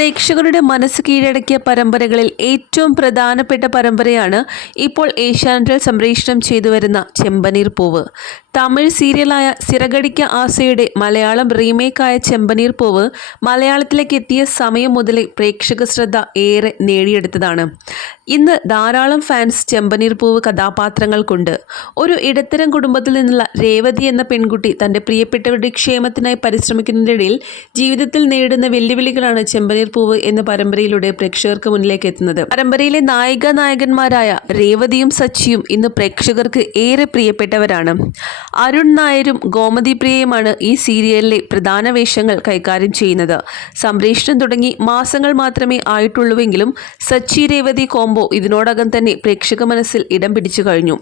പ്രേക്ഷകരുടെ മനസ്സ് കീഴടക്കിയ പരമ്പരകളിൽ ഏറ്റവും പ്രധാനപ്പെട്ട പരമ്പരയാണ് ഇപ്പോൾ ഏഷ്യാനെറ്റിൽ സംപ്രേഷണം ചെയ്തു വരുന്ന ചെമ്പനീർ പൂവ് തമിഴ് സീരിയലായ സിറകടിക്ക ആസയുടെ മലയാളം റീമേക്കായ ചെമ്പനീർ പൂവ് മലയാളത്തിലേക്ക് എത്തിയ സമയം മുതലേ പ്രേക്ഷക ശ്രദ്ധ ഏറെ നേടിയെടുത്തതാണ്. ഇന്ന് ധാരാളം ഫാൻസ് ചെമ്പനീർ പൂവ് കഥാപാത്രങ്ങൾക്കുണ്ട് ഒരു ഇടത്തരം കുടുംബത്തിൽ നിന്നുള്ള രേവതി എന്ന പെൺകുട്ടി തന്റെ പ്രിയപ്പെട്ടവരുടെ ക്ഷേമത്തിനായി പരിശ്രമിക്കുന്നതിനിടയിൽ ജീവിതത്തിൽ നേരിടുന്ന വെല്ലുവിളികളാണ് ചെമ്പനീർ പൂവ് എന്ന പരമ്പരയിലൂടെ പ്രേക്ഷകർക്ക് മുന്നിലേക്ക് എത്തുന്നത്. പരമ്പരയിലെ നായിക നായകന്മാരായ രേവതിയും സച്ചിയും ഇന്ന് പ്രേക്ഷകർക്ക് ഏറെ പ്രിയപ്പെട്ടവരാണ്. അരുൺ നായരും ഗോമതി പ്രിയയുമാണ് ഈ സീരിയലിലെ പ്രധാന വേഷങ്ങൾ കൈകാര്യം ചെയ്യുന്നത്. സംപ്രേഷണം തുടങ്ങി മാസങ്ങൾ മാത്രമേ ആയിട്ടുള്ളൂവെങ്കിലും സച്ചി രേവതി കോംബോ ഇതിനോടകം തന്നെ പ്രേക്ഷക മനസ്സിൽ ഇടം പിടിച്ചു കഴിഞ്ഞു.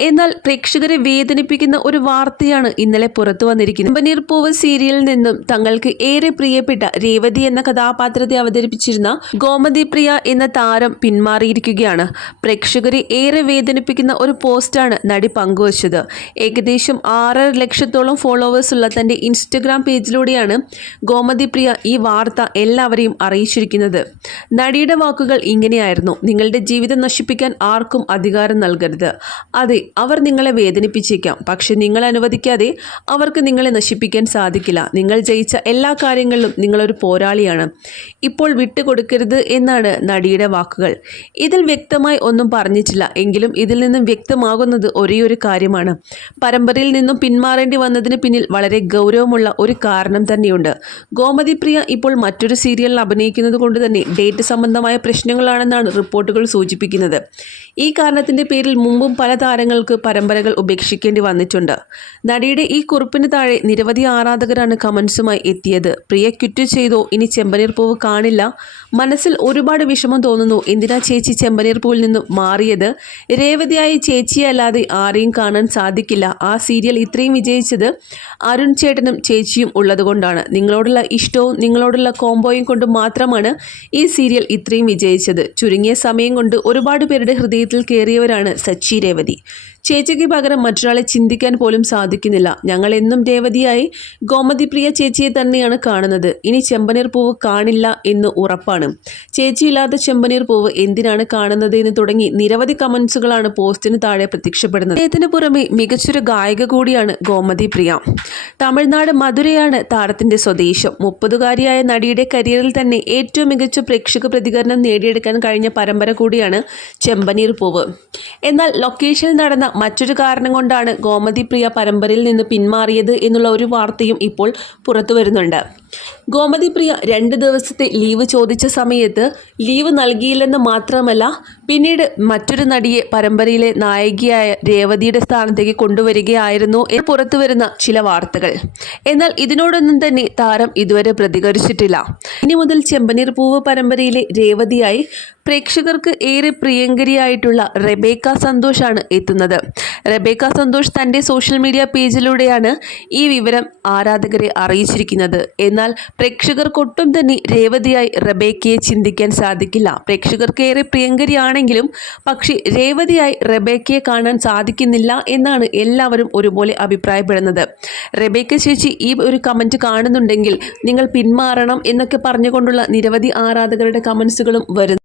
എന്നാൽ പ്രേക്ഷകരെ വേദനിപ്പിക്കുന്ന ഒരു വാർത്തയാണ് ഇന്നലെ പുറത്തു വന്നിരിക്കുന്നത്. ചെമ്പനീർ പൂവ് സീരിയലിൽ നിന്നും തങ്ങൾക്ക് ഏറെ പ്രിയപ്പെട്ട രേവതി എന്ന കഥാപാത്രത്തെ അവതരിപ്പിച്ചിരുന്ന ഗോമതി പ്രിയ എന്ന താരം പിന്മാറിയിരിക്കുകയാണ്. പ്രേക്ഷകരെ ഏറെ വേദനിപ്പിക്കുന്ന ഒരു പോസ്റ്റാണ് നടി പങ്കുവച്ചത്. ഏകദേശം ആറര ലക്ഷത്തോളം ഫോളോവേഴ്സ് ഉള്ള തന്റെ ഇൻസ്റ്റഗ്രാം പേജിലൂടെയാണ് ഗോമതി പ്രിയ ഈ വാർത്ത എല്ലാവരെയും അറിയിച്ചിരിക്കുന്നത്. നടിയുടെ വാക്കുകൾ ഇങ്ങനെയായിരുന്നു. നിങ്ങളുടെ ജീവിതം നശിപ്പിക്കാൻ ആർക്കും അധികാരം നൽകരുത്. അതെ അവർ നിങ്ങളെ വേദനിപ്പിച്ചേക്കാം. പക്ഷെ നിങ്ങൾ അനുവദിക്കാതെ അവർക്ക് നിങ്ങളെ നശിപ്പിക്കാൻ സാധിക്കില്ല. നിങ്ങൾ ജയിച്ച എല്ലാ കാര്യങ്ങളിലും നിങ്ങളൊരു പോരാളിയാണ്. ഇപ്പോൾ വിട്ടുകൊടുക്കരുത് എന്നാണ് നടിയുടെ വാക്കുകൾ. ഇതിൽ വ്യക്തമായി ഒന്നും പറഞ്ഞിട്ടില്ല. എങ്കിലും ഇതിൽ നിന്നും വ്യക്തമാകുന്നത് ഒരേയൊരു ഒരു കാര്യമാണ് പരമ്പരയിൽ നിന്നും പിന്മാറേണ്ടി വന്നതിന് പിന്നിൽ വളരെ ഗൗരവമുള്ള ഒരു കാരണം തന്നെയുണ്ട്. ഗോമതി പ്രിയ ഇപ്പോൾ മറ്റൊരു സീരിയലിൽ അഭിനയിക്കുന്നത് കൊണ്ട് തന്നെ ഡേറ്റ് സംബന്ധമായ പ്രശ്നങ്ങളാണെന്നാണ് റിപ്പോർട്ടുകൾ സൂചിപ്പിക്കുന്നത്. ഈ കാരണത്തിന്റെ പേരിൽ മുമ്പും പല താരങ്ങൾക്ക് പരമ്പരകൾ ഉപേക്ഷിക്കേണ്ടി വന്നിട്ടുണ്ട്. നടിയുടെ ഈ കുറിപ്പിന് താഴെ നിരവധി ആരാധകരാണ് കമൻസുമായി എത്തിയത്. പ്രിയ ക്വിറ്റ് ചെയ്തോ? ഇനി ചെമ്പനീർ പൂവ് കാണില്ല. മനസ്സിൽ ഒരുപാട് വിഷമം തോന്നുന്നു. എന്തിനാ ചേച്ചി ചെമ്പനീർ പൂവിൽ നിന്നും മാറിയത്? രേവതിയായി ചേച്ചിയല്ലാതെ ആരെയും കാണാൻ സാധിക്കില്ല. ആ സീരിയൽ ഇത്രയും വിജയിച്ചത് അരുൺ ചേട്ടനും ചേച്ചിയും ഉള്ളതുകൊണ്ടാണ് നിങ്ങളോടുള്ള ഇഷ്ടവും നിങ്ങളോടുള്ള കോംബോയും കൊണ്ട് മാത്രമാണ് ഈ സീരിയൽ ഇത്രയും വിജയിച്ചത്. ചുരുങ്ങിയ സമയം കൊണ്ട് ഒരുപാട് പേരുടെ ഹൃദയത്തിൽ കയറിയവരാണ് സച്ചി രേവതി. ചേച്ചിക്ക് പകരം മറ്റൊരാളെ ചിന്തിക്കാൻ പോലും സാധിക്കുന്നില്ല. ഞങ്ങൾ എന്നും രേവതിയായി ഗോമതിപ്രിയ ചേച്ചിയെ തന്നെയാണ് കാണുന്നത്. ഇനി ചെമ്പനീർ പൂവ് കാണില്ല എന്ന് ഉറപ്പാണ്. ചേച്ചിയില്ലാത്ത ചെമ്പനീർ പൂവ് എന്തിനാണ് കാണുന്നത് എന്ന് തുടങ്ങി നിരവധി കമൻസുകളാണ് പോസ്റ്റിന് താഴെ പ്രത്യക്ഷപ്പെടുന്നത്. അദ്ദേഹത്തിന് പുറമെ മികച്ചൊരു ഗായിക കൂടിയാണ് ഗോമതി പ്രിയ തമിഴ്നാട് മധുരയാണ് താരത്തിന്റെ സ്വദേശം. മുപ്പതുകാരിയായ നടിയുടെ കരിയറിൽ തന്നെ ഏറ്റവും മികച്ച പ്രേക്ഷക പ്രതികരണം നേടിയെടുക്കാൻ കഴിഞ്ഞ പരമ്പര കൂടിയാണ് ചെമ്പനീർ പൂവ്. എന്നാൽ ലൊക്കേഷനിൽ നടന്ന മറ്റൊരു കാരണം കൊണ്ടാണ് ഗോമതി പ്രിയ പരമ്പരയിൽ നിന്ന് പിന്മാറിയത് എന്നുള്ള ഒരു വാർത്തയും ഇപ്പോൾ പുറത്തു വരുന്നുണ്ട്. ഗോമതി പ്രിയ രണ്ട് ദിവസത്തെ ലീവ് ചോദിച്ച സമയത്ത് ലീവ് നൽകിയില്ലെന്ന് മാത്രമല്ല പിന്നീട് മറ്റൊരു നടിയെ പരമ്പരയിലെ നായികയായ രേവതിയുടെ സ്ഥാനത്തേക്ക് കൊണ്ടുവരികയായിരുന്നു എന്ന് പുറത്തുവരുന്ന ചില വാർത്തകൾ. എന്നാൽ ഇതിനോടൊന്നും തന്നെ താരം ഇതുവരെ പ്രതികരിച്ചിട്ടില്ല. ഇനി മുതൽ ചെമ്പനീർ പൂവ് പരമ്പരയിലെ രേവതിയായി പ്രേക്ഷകർക്ക് ഏറെ പ്രിയങ്കരിയായിട്ടുള്ള റെബേക്ക സന്തോഷാണ് എത്തുന്നത്. റെബേക്ക സന്തോഷ് തന്റെ സോഷ്യൽ മീഡിയ പേജിലൂടെയാണ് ഈ വിവരം ആരാധകരെ അറിയിച്ചിരിക്കുന്നത്. എന്നാൽ പ്രേക്ഷകർക്കൊട്ടും തന്നെ രേവതിയായി റബേക്കയെ ചിന്തിക്കാൻ സാധിക്കില്ല. പ്രേക്ഷകർക്ക് ഏറെ പ്രിയങ്കരിയാണെങ്കിലും പക്ഷെ രേവതിയായി റബേക്കയെ കാണാൻ സാധിക്കുന്നില്ല എന്നാണ് എല്ലാവരും ഒരുപോലെ അഭിപ്രായപ്പെടുന്നത്. റബേക്ക ചേച്ചി ഈ ഒരു കമന്റ് കാണുന്നുണ്ടെങ്കിൽ നിങ്ങൾ പിന്മാറണം എന്നൊക്കെ പറഞ്ഞുകൊണ്ടുള്ള നിരവധി ആരാധകരുടെ കമൻസുകളും വരുന്നു.